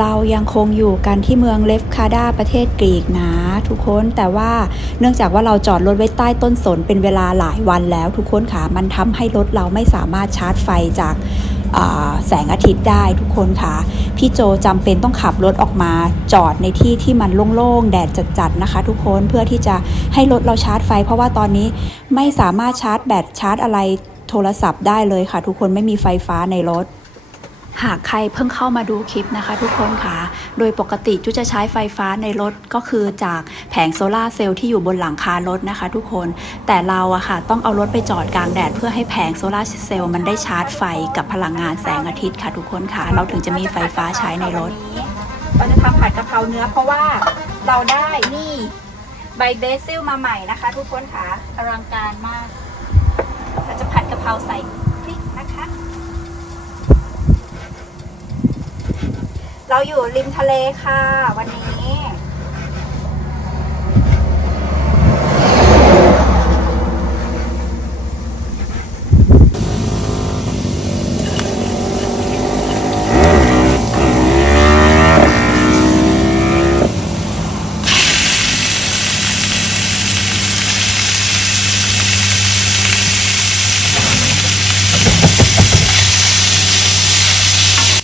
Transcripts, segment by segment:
เรายังคงอยู่กันที่เมืองเลฟคาดาประเทศกรีกนะทุกคนแต่ว่าเนื่องจากว่าเราจอดรถไว้ใต้ต้นสนเป็นเวลาหลายวันแล้วทุกคนค่ะมันทำให้รถเราไม่สามารถชาร์จไฟจากแสงอาทิตย์ได้ทุกคนค่ะ พี่โจจำเป็นต้องขับรถออกมาจอดในที่ที่มันโล่งๆ แดดจัดๆนะคะ ทุกคนเพื่อที่จะให้รถเราชาร์จไฟ เพราะว่าตอนนี้ไม่สามารถชาร์จแบตชาร์จอะไรโทรศัพท์ได้เลยค่ะ ทุกคนไม่มีไฟฟ้าในรถ หากใครเพิ่งเข้ามาดูคลิปนะคะทุกคนค่ะ โดยปกติจุจะใช้ไฟฟ้าในรถก็คือจากแผงโซลาเซลล์ที่อยู่บนหลังคารถนะคะทุกคน แต่เราอะค่ะต้องเอารถไปจอดกลางแดดเพื่อให้แผงโซลาเซลล์มันได้ชาร์จไฟกับพลังงานแสงอาทิตย์ค่ะทุกคนค่ะ เราถึงจะมีไฟฟ้าใช้ในรถ เราจะทำผัดกะเพราเนื้อเพราะว่าเราได้นี่ใบเบซิลมาใหม่นะคะ ทุกคนค่ะอลังการมาก เราจะผัดกะเพราใส่พริกนะคะ เราอยู่ริมทะเลค่ะ วันนี้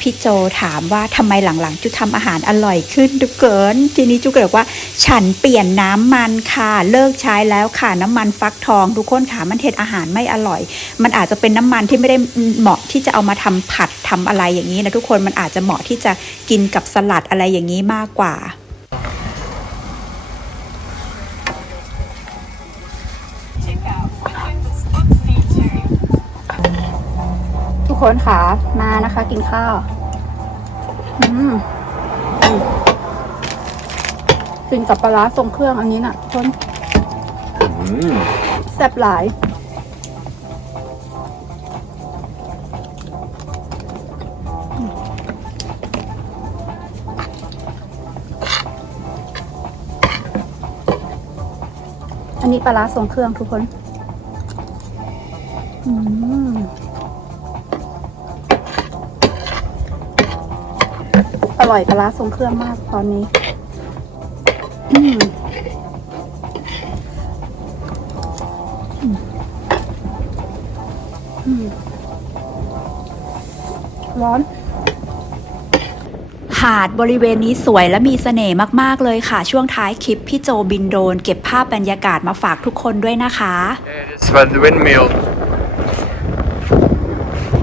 พี่ โจถามว่าทำไมหลังๆ จุทำอาหารอร่อยขึ้นดูเกิน ทีนี้จุก็เลยว่า ฉันเปลี่ยนน้ำมันค่ะ เลิกใช้แล้วค่ะน้ำมันฟักทอง ทุกคนค่ะมันเทศอาหารไม่อร่อย มันอาจจะเป็นน้ำมันที่ไม่ได้เหมาะที่จะเอามาทำผัดทำอะไรอย่างนี้นะทุกคนมันอาจจะเหมาะที่จะกินกับสลัดอะไรอย่างนี้มากกว่าทุกคนค่ะมานะคะกินข้าว กินกับปลาร้าทรงเครื่องอันนี้น่ะทุกคนแซ่บหลาย อันนี้ปลาร้าทรงเครื่องทุกคน อืม ร่อยปลาร้าทรงเครื่องมากตอนนี้อืมอืมอืมร้อน หาดบริเวณนี้สวยและมีเสน่ห์มาก ๆ เลยค่ะ ช่วงท้ายคลิปพี่โจบินโดรนเก็บภาพบรรยากาศมาฝากทุกคนด้วยนะคะ Yeah, this was the windmill.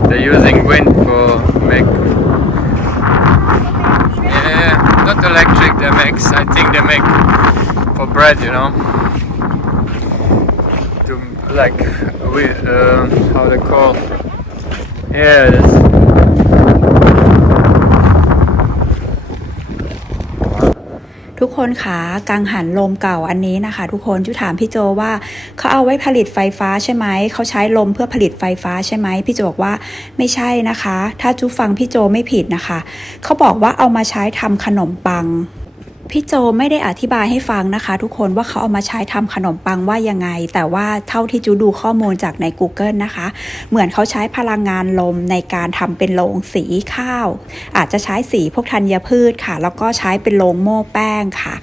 They're using wind for make. Yeah, not electric. They make. I think they make for bread. You know. To like we uh, how they call. Yeah, this. ทุกคนคะกังหันลมเก่าอันนี้นะคะ ทุกคนจุถามพี่โจว่าเขาเอาไว้ผลิตไฟฟ้าใช่ไหมเขาใช้ลมเพื่อผลิตไฟฟ้าใช่ไหมพี่โจบอกว่าไม่ใช่นะคะ ถ้าจุฟังพี่โจไม่ผิดนะคะเขาบอกว่าเอามาใช้ทำขนมปัง พี่โจไม่ได้อธิบายให้ฟังนะคะ ทุกคนว่าเขาเอามาใช้ทำขนมปังว่ายังไง แต่ว่าเท่าที่จูดูข้อมูลจากใน Google นะคะ เหมือนเขาใช้พลังงานลมในการทำเป็นโรงสีข้าว อาจจะใช้สีพวกธัญพืชค่ะ แล้วก็ใช้เป็นโรงโม่แป้งค่ะ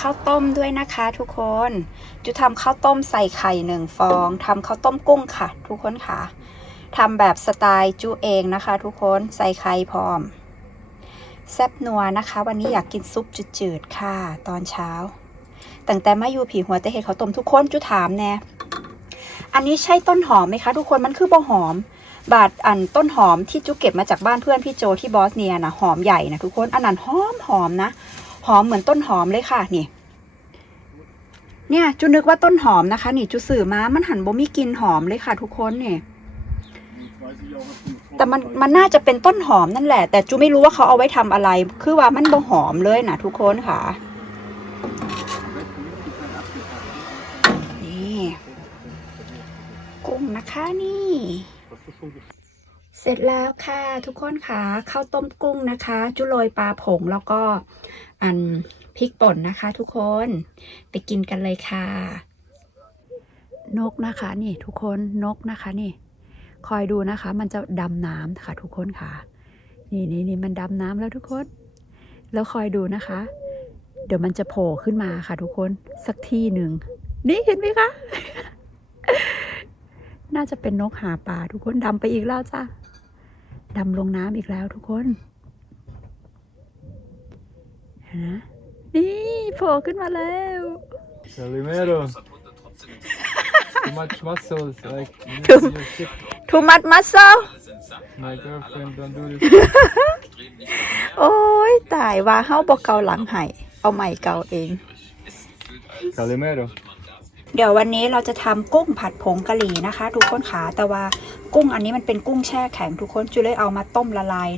ข้าวต้มด้วยนะคะทุกคน จุทำข้าวต้มใส่ไข่หนึ่งฟองทำข้าวต้มกุ้งค่ะ ทุกคนค่ะทำแบบสไตล์จุเองนะคะ ทุกคนใส่ไข่พร้อม แซบนัวนะคะ วันนี้อยากกินซุปจืดๆค่ะ ตอนเช้าตั้งแต่มาอยู่ผีหัวแต่เห็ดเขาวต้มทุกคนจุถามแน่อันนี้ใช่ต้นหอมไหมคะ ทุกคนมันคือบ่หอม บาดอันต้นหอมที่จุเก็บมาจากบ้านเพื่อนพี่โจที่บอสเนียนะหอมใหญ่นะทุกคนอันนั้นหอมหอมนะ หอมเหมือนต้นหอมเลยค่ะนี่ เนี่ยจุนึกว่าต้นหอมนะคะ นี่จุสื่อมามันหันบ่มีกลิ่นหอมเลยค่ะ ทุกคนนี่แต่มันมันน่าจะเป็นต้นหอมนั่นแหละ แต่จูไม่รู้ว่าเขาเอาไว้ทำอะไร คือว่ามันบ่หอมเลยนะทุกคนค่ะ นี่กุ้งนะคะนี่ เสร็จแล้วค่ะ ทุกคนค่ะข้าวต้มกุ้งนะคะ จุโรยปลาผงแล้วก็ อันพริกป่นนะคะ ทุกคนไปกินกันเลยค่ะ นกนะคะนี่ทุกคนนกนะคะนี่ คอยดูนะคะ มันจะดำน้ำค่ะ ทุกคนค่ะ นี่นี่นี่มันดำน้ำแล้วทุกคน แล้วคอยดูนะคะ เดี๋ยวมันจะโผล่ขึ้นมาค่ะ ทุกคนสักที่หนึ่งนี่เห็นไหมคะ น่าจะเป็นนกหาปลาทุกคนดำไปอีกแล้วจ้ะดำลงน้ำอีกแล้วทุกคน นนะนี่โผล่ขึ้นมาแล้ว Calimero. Too much muscles, like you Too- need your ship. too much muscle My girlfriend don't do this. โอ้ยตายว่าเฮาบ่เกาหลังให้เอาใหม่เกาเอง Calimero. เดี๋ยววันนี้เราจะทำกุ้งผัดผงกะหรี่นะคะ ทุกคนขาแต่ว่ากุ้งอันนี้มันเป็นกุ้งแช่แข็งทุกคนจุเลยเอามาต้มละลาย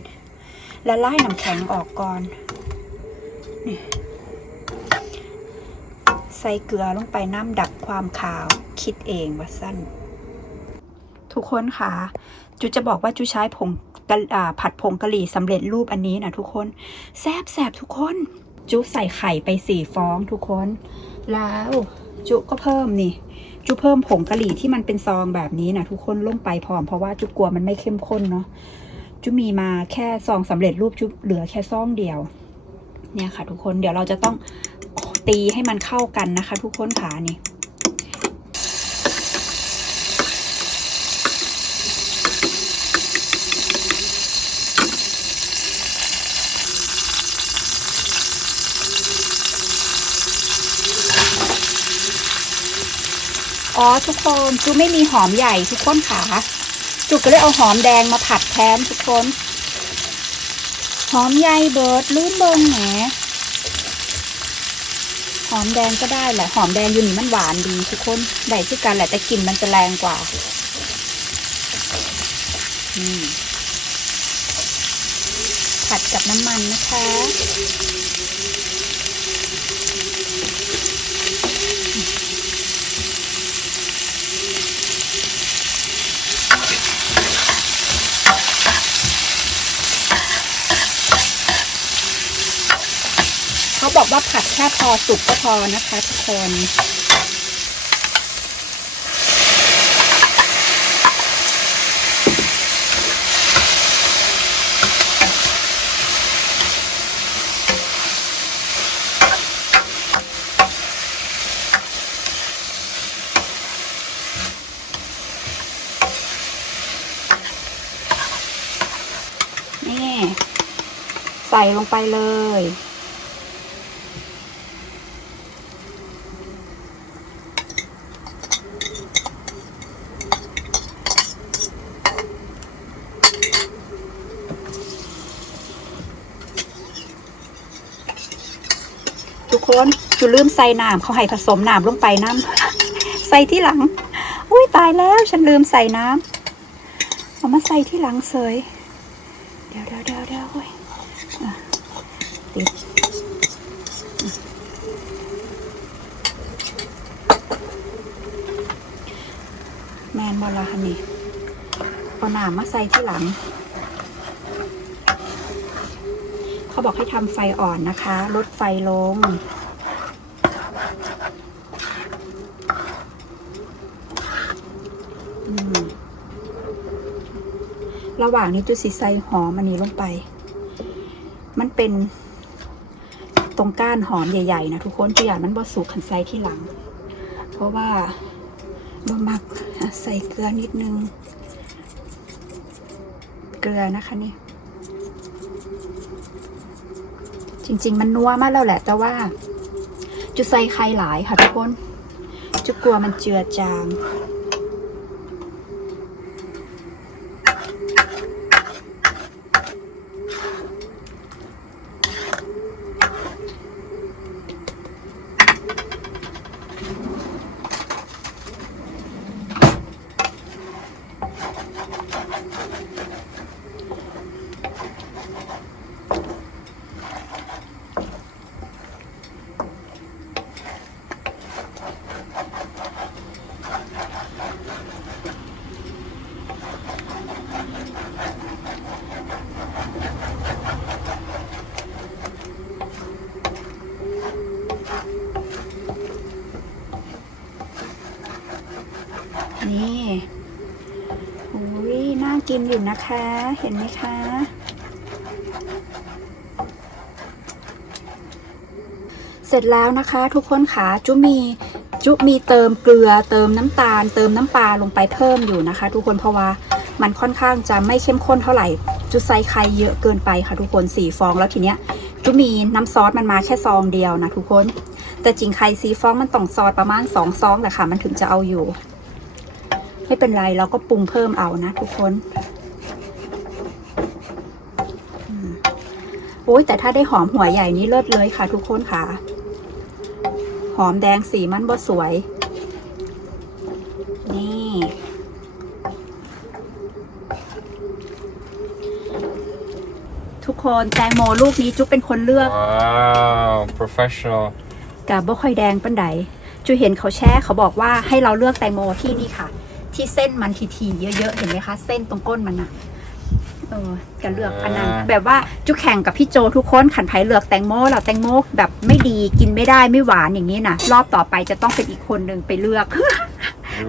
ละลายน้ำแข็งออกก่อนนี่ ใส่เกลือลงไปน้ำดับความขาวคิดเองว่าสั้น ทุกคนค่ะจูจะบอกว่าจูใช้ผงผัดผงกะหรี่สำเร็จรูปอันนี้นะทุกคน แซบแซบทุกคน จุใส่ไข่ไปสี่ฟองทุกคน แล้วจุก็เพิ่มนี่ จุเพิ่มผงกะหรี่ที่มันเป็นซองแบบนี้นะทุกคนลงไปพร้อมเพราะว่าจุกลัวมันไม่เข้มข้นเนาะจุมีมาแค่ซองสำเร็จรูปจุเหลือแค่ซองเดียว เนี่ยค่ะทุกคนเดี๋ยวเราจะต้องตีให้มันเข้ากันนะคะ ทุกคนขานี่อ๋อทุกคนจูไม่มีหอมใหญ่ทุกคนขาจุกก็เลยเอาหอมแดงมาผัดแทนทุกคน หอมใหญ่เบิร์ดลืมเบิงแหมหอมแดงก็ได้แหละหอมแดงอยู่นี่มันหวานดีทุกคนได้ที่กันแหละแต่กลิ่นมันจะแรงกว่าผัดกับน้ำมันนะคะ เขาบอกว่าผัดแค่พอสุกก็พอนะคะทุกคนนี่ใส่ลงไปเลย คนจูลืมใส่น้ำเขาให้ผสมน้ำลงไปน้ำใส่ที่หลัง อุ้ยตายแล้ว ฉันลืมใส่น้ำเอามาใส่ที่หลังเสยเดี๋ยวเดี๋ยวเดี๋ยวเดี๋ยวเว้ยติดแมนบอลละคันนี่เอาน้ำมาใส่ที่หลัง เขาบอกให้ทำไฟอ่อนนะคะ ลดไฟลง ระหว่างนี้จุดสีใสหอมอันนี้ลงไป มันเป็นตรงก้านหอมใหญ่ๆนะทุกคนตัวอย่างมันบอสุกขันใส่ที่หลัง เพราะว่าบะมักใส่เกลือนิดนึง เกลือนะคะนี่ ริง ๆ มันนัวมากแล้วแหละ แต่ว่า จุใส่ไข่หลายค่ะทุกคน จุกลัวมันเจือจาง นี่อุ้ยน่ากินอยู่นะคะ เห็นไหมคะเสร็จแล้วนะคะทุกคนค่ะจุมีจุมีเติมเกลือเติมน้ำตาล เติมน้ำปลาลงไปเพิ่มอยู่นะคะ ทุกคนเพราะว่ามันค่อนข้างจะไม่เข้มข้นเท่าไหร่ จุใส่ไข่เยอะเกินไปค่ะทุกคนสี่ฟองแล้วทีเนี้ยจุมีน้ำซอสมันมาแค่ซองเดียวนะทุกคน แต่จริงไข่สีฟองมันต้องซอสประมาณสองซองแหละค่ะมันถึงจะเอาอยู่ ไม่เป็นไรเราก็ปรุงเพิ่มเอานะทุกคนอืมโอ้ยแต่ถ้าได้หอมหัวใหญ่นี่เลิศเลยค่ะ ทุกคนค่ะ หอมแดงสีมันบ่สวย นี่ ทุกคนแตงโมลูกนี้จุ๊บเป็นคนเลือก Wow, professional. กับบ่ค่อยแดงปันใดจูเห็นเขาแช่เขาบอกว่าให้เราเลือกแตงโมที่นี่ค่ะ ที่เส้นมันทีๆเยอะๆเห็นไหมคะ เส้นตรงก้นมันอะเออจะเลือกอันนั้นอ่าแบบว่าจูแข่งกับพี่โจทุกคนขันไผ่เลือกแตงโมเราแตงโมแบบไม่ดีกินไม่ได้ไม่หวานอย่างนี้นะรอบต่อไปจะต้องเป็นอีกคนหนึ่งไปเลือก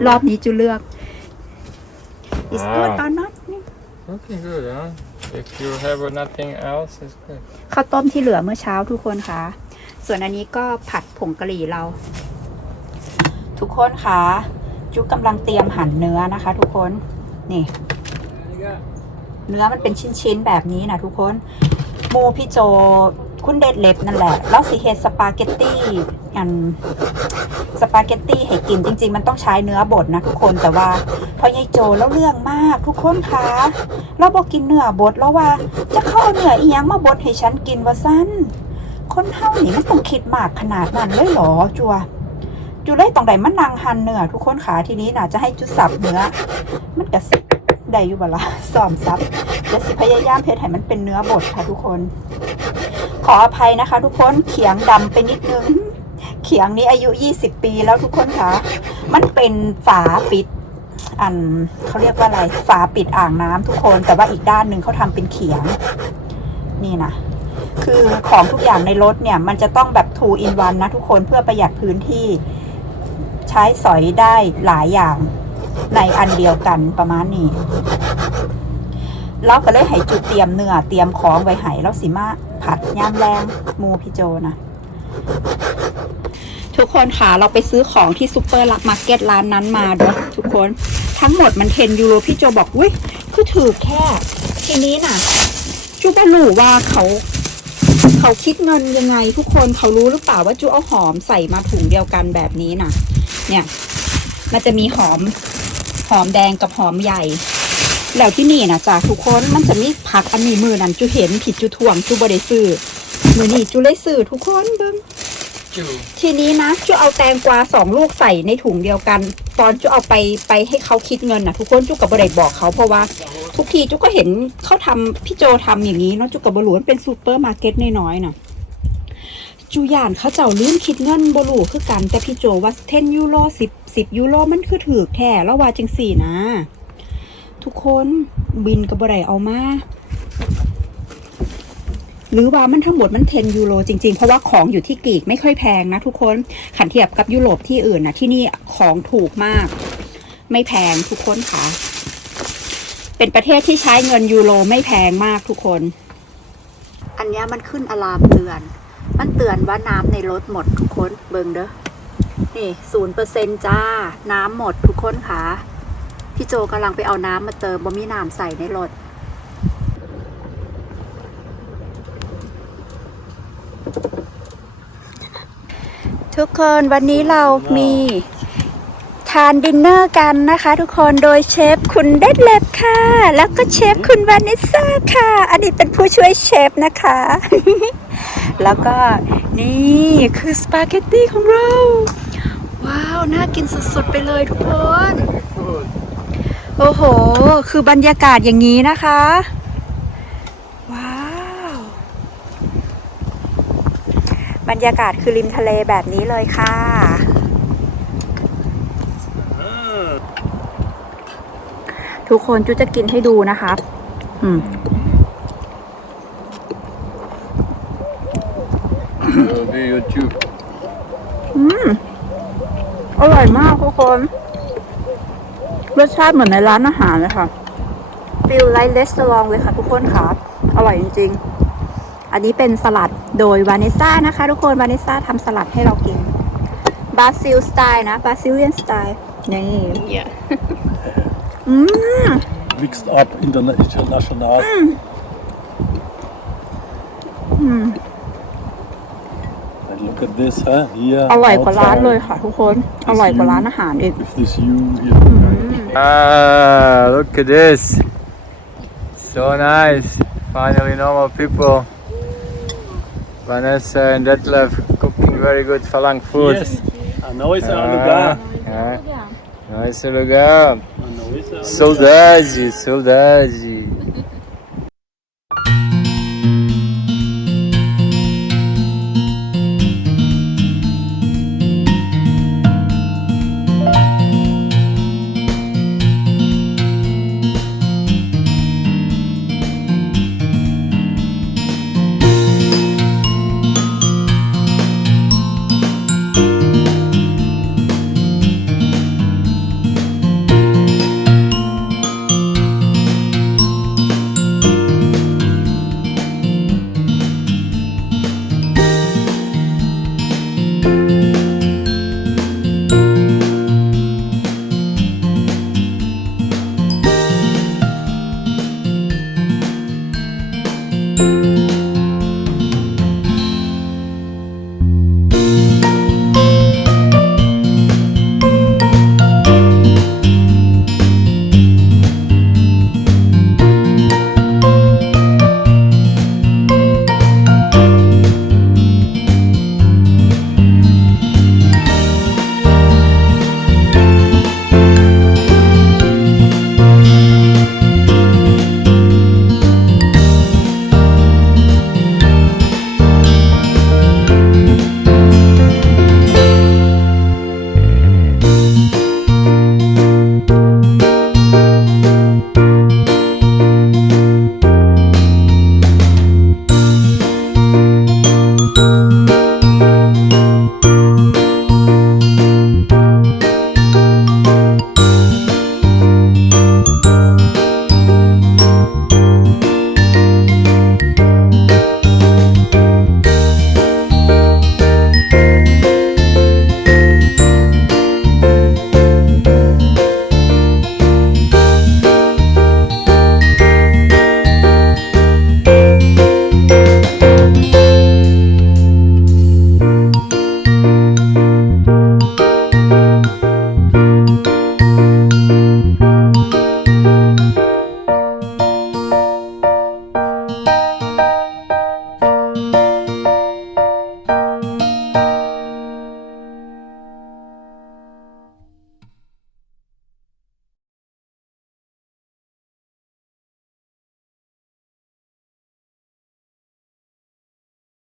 รอบนี้จูเลือก is good or not Okay, good, huh? If you have nothing else, it's good. ข้าวต้มที่เหลือเมื่อเช้าทุกคนคะส่วนอันนี้ก็ผัดผงกะหรี่เรา ทุกคนคะ จุกกำลังเตรียมหั่นเนื้อนะคะ ทุกคนนี่เนื้อมันเป็นชิ้นๆแบบนี้นะทุกคนหมูพี่โจคุณเดดเล็บนั่นแหละแล้วสีเฮดสปาเกตตี้อันสปาเกตตี้ให้กินจริง ๆ มันต้องใช้เนื้อบดนะทุกคนแต่ว่าพอยายโจแล้วเรื่องมากทุกคนคะเราบอกกินเนื้อบดแล้วว่า จะเข้าเนื้ออียังมาบดให้ฉันกินว่าสั้นคนเฮานี่มันต้องคิดมากขนาดนั้นเลยเหรอจัว จูเลยต้องได้มันนางหันเนื้อทุกคนขาทีนี้น่ะจะให้จุดสับเนื้อ มันกระสิได้อยู่บ่ละซ้อมซับจะสิพยายามเพชรให้มันเป็นเนื้อบดค่ะทุกคน ขออภัยนะคะ ทุกคนเขียงดำไปนิดนึง เขียงนี้อายุ 20 ปีแล้วทุกคนคะมันเป็นฝาปิด อันเขาเรียกว่าอะไรฝาปิดอ่างน้ำทุกคน แต่ว่าอีกด้านหนึ่งเขาทำเป็นเขียง นี่นะคือของทุกอย่างในรถเนี่ย มันจะต้องแบบ two in one นะทุกคนเพื่อประหยัดพื้นที่ ใช้สอยได้หลายอย่างในอันเดียวกันประมาณนี้เราก็เลยให้จุดเตรียมเนื้อเตรียมของไว้ให้เราสิมาผัดย่ามแรงมูพี่โจนะทุกคนค่ะเราไปซื้อของที่ซูเปอร์ลักมาร์เก็ตร้านนั้นมาด้วยทุกคนทั้งหมดมันเทนยูโรพี่โจบอกอุ้ยคือถือแค่ ทีนี้น่ะจูก็รู้ว่าเขาเขาคิดเงินยังไงทุกคนเขารู้หรือเปล่าว่าจูเอาหอมใส่มาถุงเดียวกันแบบนี้น่ะ เนี่ย มันจะมีหอม หอมแดงกับหอมใหญ่ แล้วที่นี่นะจ้ะทุกคนมันจะมีผักอันนี้มือนั้นจูเห็นผิดจูถ่วงจูบริซื้อมือนี้จูเลยซื้อทุกคนเบิ้ง Two. ทีนี้นะจูเอาแตงกวาสองลูกใส่ในถุงเดียวกัน ตอนจูเอาไปไปให้เขาคิดเงินนะทุกคนจูกับบริบอกเขาเพราะว่า ทุกทีจูก็เห็นเขาทำพี่โจทำอย่างนี้เนาะจูกับบรูมันเป็นซูเปอร์มาร์เก็ตน้อยๆนะ จูยานเขาเจ้าลืมคิดเงินบรูคือกัน แต่พี่โจว่า10ยูโร10 10ยูโรมันคือถือแท้แล้วว่าจังสี่นะ ทุกคนบินกับบไดเอามา หรือว่ามันทั้งหมดมัน10ยูโรจริงๆ เพราะว่าของอยู่ที่กรีกไม่ค่อยแพงนะทุกคนขันเทียบกับยุโรปที่อื่นนะที่นี่ของถูกมาก ไม่แพงทุกคนค่ะ เป็นประเทศที่ใช้เงินยูโรไม่แพงมากทุกคน อันนี้มันขึ้นอะลามเตือน มันเตือนว่าน้ำในรถหมดทุกคนเบิงเด้อนี่ศูนย์เปอร์เซ็นจ้า น้ำหมดทุกคนค่ะพี่โจกำลังไปเอาน้ำมาเติมบ่มีน้ำใส่ในรถทุกคนวันนี้เรามีทานดินเนอร์กันนะคะ ทุกคนโดยเชฟคุณเดดเล็บค่ะ แล้วก็เชฟคุณวานิสซ่าค่ะ อันนี้เป็นผู้ช่วยเชฟนะคะ แล้วก็นี่คือสปาเกตตี้ของเรา ว้าว น่ากินสุดๆไปเลยทุกคน โอ้โห คือบรรยากาศอย่างนี้นะคะ ว้าว บรรยากาศคือริมทะเลแบบนี้เลยค่ะทุกคนจุจะกินให้ดูนะคะอืม Uh, be YouTube. อืม อร่อยมากทุกคน รสชาติเหมือนในร้านอาหารเลยค่ะฟิลไลท์เลสตอองเลยค่ะทุกคนค่ะ อร่อยจริง ๆ อันนี้เป็นสลัดโดยวานิสซ่านะคะ ทุกคนวานิสซ่าทำสลัดให้เรากินบาซิลสไตล์นะบาซิเลียนสไตล์นี่ Yeah. อืม mixed up international. อื at this, huh? Here. อร่อยกว่าร้านเลย outside ค่ะทุกคน อร่อยกว่าร้านอาหารอีก With this view here. Ah, look at this. So nice. Finally, normal people. Vanessa and Detlef cooking very good Falang food. Yes. A noise Ah, on the bar. ah. Nice lugar. A noise on the bar. Saudade, saudade.